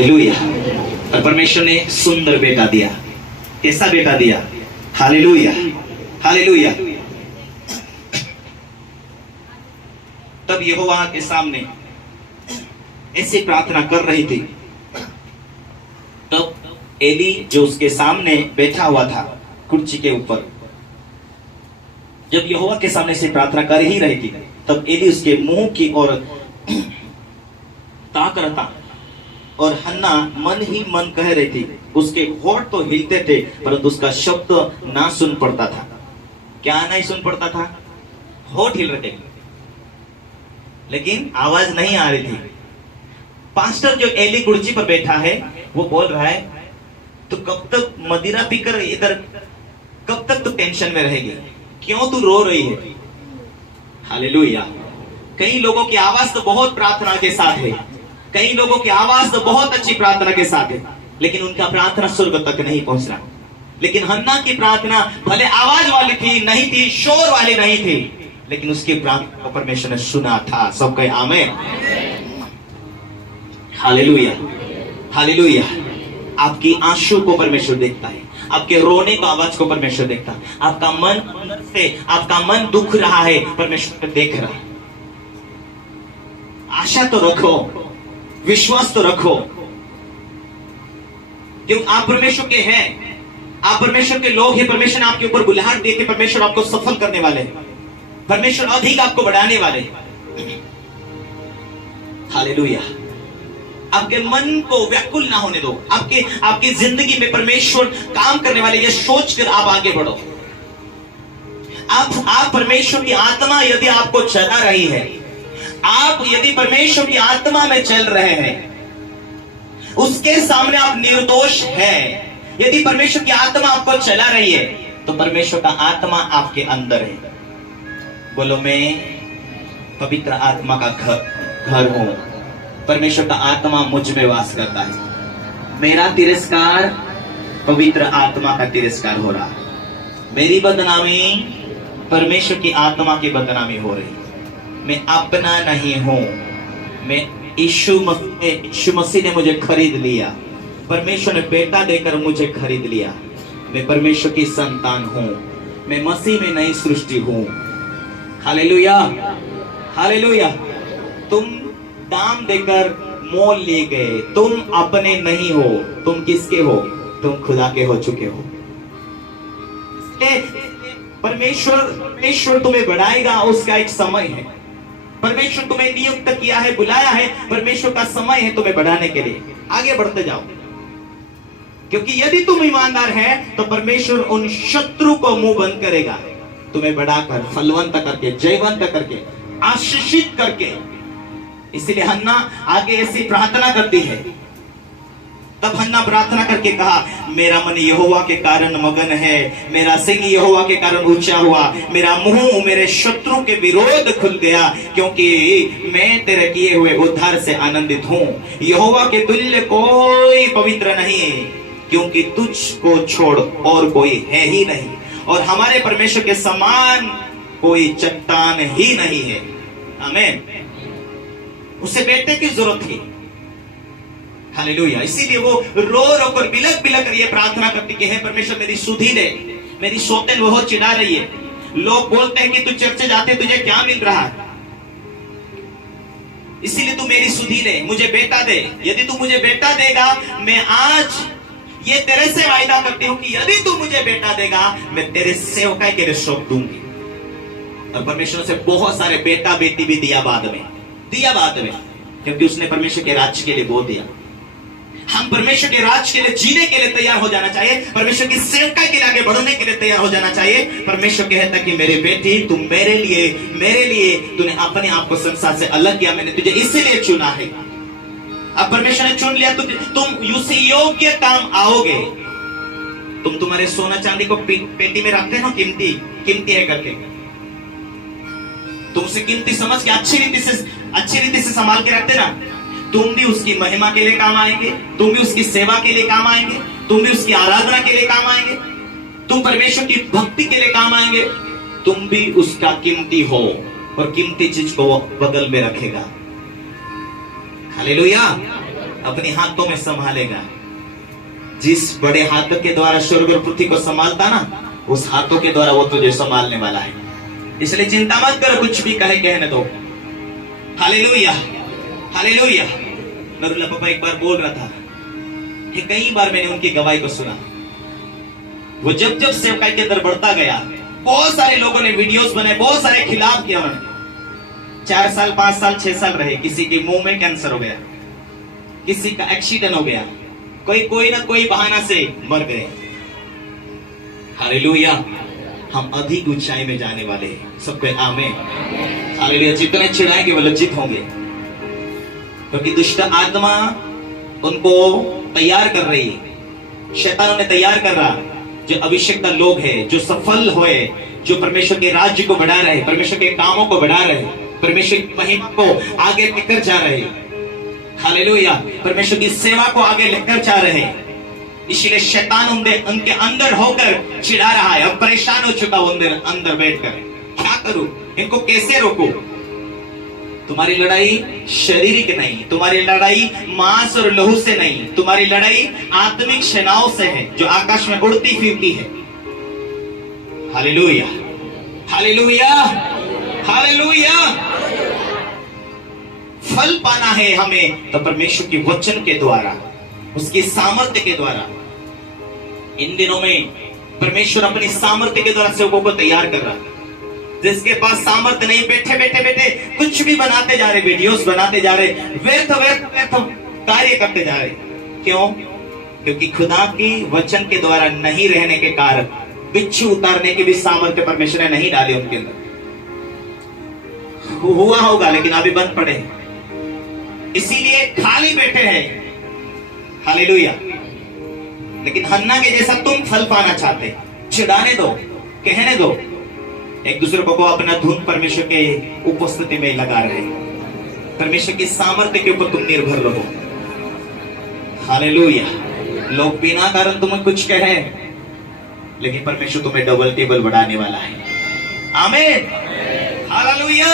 Hallelujah. और परमेश्वर ने सुंदर बेटा दिया। कैसा बेटा दिया? Hallelujah, hallelujah. तब यहोवा के सामने ऐसी प्रार्थना कर रही थी, तब एली जो उसके सामने बैठा हुआ था कुर्सी के ऊपर, जब यहोवा के सामने से प्रार्थना कर ही रही थी, तब एली उसके मुंह की ओर ताक रहा था और हन्ना मन ही मन कह रही थी। उसके होठ तो हिलते थे परंतु उसका शब्द ना सुन पड़ता था। क्या नहीं सुन पड़ता था? होठ हिल रहे थे लेकिन आवाज नहीं आ रही थी। पास्टर जो एली कुर्सी पर बैठा है वो बोल रहा है, तो कब तक मदिरा पीकर इधर, कब तक तू टेंशन में रहेगी? क्यों तू रो रही है? हालेलुया। कई लोगों की आवाज तो बहुत प्रार्थना के साथ है, कई लोगों की आवाज तो बहुत अच्छी प्रार्थना के साथ है, लेकिन उनका प्रार्थना स्वर्ग तक नहीं पहुंच रहा। लेकिन हन्ना की प्रार्थना भले आवाज वाली थी, नहीं थी, शोर वाली नहीं थी, लेकिन उसकी प्रार्थना को परमेश्वर ने सुना था। सब कहे आमीन। Hallelujah, hallelujah. आपकी आंसू को परमेश्वर देखता है, आपके रोने का आवाज को परमेश्वर देखता है। आपका मन अंदर से, आपका मन दुख रहा है, परमेश्वर देख रहा है। आशा तो रखो, विश्वास तो रखो, क्योंकि आप परमेश्वर के हैं, आप परमेश्वर के लोग हैं। परमेश्वर ने आपके ऊपर बुलाहट दे के परमेश्वर आपको सफल करने वाले हैं, परमेश्वर अधिक आपको बढ़ाने वाले। हालेलुया। आपके मन को व्याकुल ना होने दो। आपकी जिंदगी में परमेश्वर काम करने वाले, ये सोचकर आप आगे बढ़ो। आप परमेश्वर की आत्मा यदि आपको चला रही है, आप यदि परमेश्वर की आत्मा में चल रहे हैं, उसके सामने आप निर्दोष हैं। यदि परमेश्वर की आत्मा आपको चला रही है तो परमेश्वर का आत्मा आपके अंदर है। बोलो, मैं पवित्र आत्मा का घर हूं। परमेश्वर का आत्मा मुझ में वास करता है। मेरा तिरस्कार पवित्र आत्मा का तिरस्कार हो रहा है। मेरी बदनामी परमेश्वर की आत्मा की बदनामी हो रही। मैं अपना नहीं हूं, मैं यीशु मसीह ने मुझे खरीद लिया। परमेश्वर ने बेटा देकर मुझे खरीद लिया। मैं परमेश्वर की संतान हूं, मैं मसीह में नई सृष्टि हूं। Hallelujah, hallelujah. तुम दाम देकर मोल लिए गए, तुम अपने नहीं हो। तुम किसके हो? तुम खुदा के हो चुके हो। परमेश्वर तुम्हें बढ़ाएगा, उसका एक समय है। परमेश्वर तुम्हें नियुक्त किया है, बुलाया है, परमेश्वर का समय है तुम्हें बढ़ाने के लिए। आगे बढ़ते जाओ, क्योंकि यदि तुम ईमानदार है तो परमेश्वर उन शत्रु को मुंह बंद करेगा, तुम्हें बढ़ाकर, फलवंत करके, जयवंत करके, आशीषित करके। इसीलिए हन्ना आगे ऐसी प्रार्थना करती है। तब हन्ना प्रार्थना करके कहा, मेरा मन यहोवा के कारण मगन है, मेरा सिंह यहोवा के कारण ऊंचा हुआ, मेरा मुंह मेरे शत्रु के विरोध खुल गया, क्योंकि मैं तेरे किए हुए उद्धार से आनंदित हूं। यहोवा के तुल्य कोई पवित्र नहीं, क्योंकि तुझको छोड़ और कोई है ही नहीं, और हमारे परमेश्वर के समान कोई चट्टान ही नहीं है। आमीन। उसे बेटे की जरूरत थी। हालेलुया। इसीलिए वो रो रो कर, बिलक बिलक कर ये प्रार्थना करती कि हे परमेश्वर मेरी सुधि दे। मेरी सौतेन बहुत चिढ़ा रही है। लोग बोलते हैं कि तू चर्च जाते तुझे क्या मिल रहा है, इसीलिए तू मेरी सुधि दे, मुझे बेटा दे। यदि तू मुझे बेटा देगा, मैं आज ये तेरे से वायदा करती हूं कि यदि तू मुझे बेटा देगा, मैं तेरे सेवकाई के लिए सौंप दूंगी। और परमेश्वर से बहुत सारे बेटा बेटी भी दिया बाद में, क्योंकि उसने परमेश्वर के राज्य के लिए बो दिया। हम परमेश्वर के राज्य के लिए जीने के लिए तैयार हो जाना चाहिए, परमेश्वर की सेवकाई के लिए आगे बढ़ने के लिए तैयार हो जाना चाहिए। परमेश्वर कहता है कि मेरे बेटी, तुम मेरे लिए तूने अपने आप को संसार से अलग किया, मैंने तुझे इसीलिए चुना है। अब परमेश्वर ने चुन लिया, तुम उसे योग्य काम आओगे। तुम तुम्हारे सोना चांदी को पेटी में रखते हो, कीमती है करके, तुम उसे कीमती समझ के अच्छी रीति से संभाल के रखते ना, तुम भी उसकी महिमा के लिए काम आएंगे, तुम भी उसकी सेवा के लिए काम आएंगे, तुम भी उसकी आराधना के लिए काम आएंगे, तुम परमेश्वर की भक्ति के लिए काम आएंगे। तुम भी उसका कीमती हो और कीमती चीज को वो बगल में रखेगा। हालेलुया, अपने हाथों में संभालेगा। जिस बड़े हाथ के द्वारा स्वर्ग और पृथ्वी को संभालता ना, उस हाथों के द्वारा वो तुझे संभालने वाला है। इसलिए चिंता मत करो, कुछ भी कहने दो। Hallelujah, hallelujah. नरुला पापा एक बार बोल रहा था कि कई बार मैंने उनकी गवाही को सुना। वो जब जब सेवकाई के अंदर बढ़ता गया, बहुत सारे लोगों ने वीडियोस बनाए, बहुत सारे खिलाफ किया उन्होंने। 4 साल 5 साल 6 साल रहे, किसी के मुंह में कैंसर हो गया, किसी का एक्सीडेंट हो गया, कोई ना कोई बहाना से मर गए। हालेलुया। हम अधिक ऊंचाई में जाने वाले हैं, सबको आमीन। हालेलुया। जितने चिढ़ाएंगे वो लज्जित होंगे, क्योंकि दुष्ट आत्मा उनको तैयार कर रही है, शैतान उन्हें तैयार कर रहा। जो अभिषेक लोग हैं, जो सफल हुए, जो परमेश्वर के राज्य को बढ़ा रहे, परमेश्वर के कामों को बढ़ा रहे, परमेश्वर की महिमा को आगे लेकर जा रहे, हालेलुया, परमेश्वर की सेवा को आगे लेकर जा रहे। इसलिए शैतान उनके अंदर होकर चिढ़ा रहा है, अब परेशान हो चुका वो अंदर बैठकर। क्या करूं, इनको कैसे रोकूं? तुम्हारी लड़ाई शारीरिक नहीं, तुम्हारी लड़ाई मांस और लहू से नहीं, तुम्हारी लड़ाई आत्मिक सेनाओं से है, जो आकाश में उड़ती फिरती है। Hallelujah, hallelujah, hallelujah. फल पाना है हमें तो परमेश्वर के वचन के द्वारा, उसकी सामर्थ्य के द्वारा। इन दिनों में परमेश्वर अपनी सामर्थ्य के द्वारा सेवकों को तैयार कर रहा। जिसके पास सामर्थ्य नहीं, बैठे कुछ भी बनाते जा रहे, वीडियोस बनाते जा रहे, व्यर्थ कार्य करते जा रहे। क्यों? क्योंकि खुदा की वचन के द्वारा नहीं रहने के कारण बिच्छू उतारने की भी सामर्थ्य परमेश्वर ने नहीं डाली उनके अंदर। हुआ होगा लेकिन अभी बंद पड़े, इसीलिए खाली बैठे हैं। हालेलुया। लेकिन हन्ना के जैसा तुम फल पाना चाहते, चिढ़ाने दो, कहने दो, एक दूसरे को अपना धुन परमेश्वर के उपस्थिति में लगा रहे, परमेश्वर की सामर्थ्य के ऊपर तुम निर्भर रहो। हालेलुया। लोग बिना कारण तुम्हें कुछ कहे, लेकिन परमेश्वर तुम्हें डबल टेबल बढ़ाने वाला है। आमीन। हालेलुया।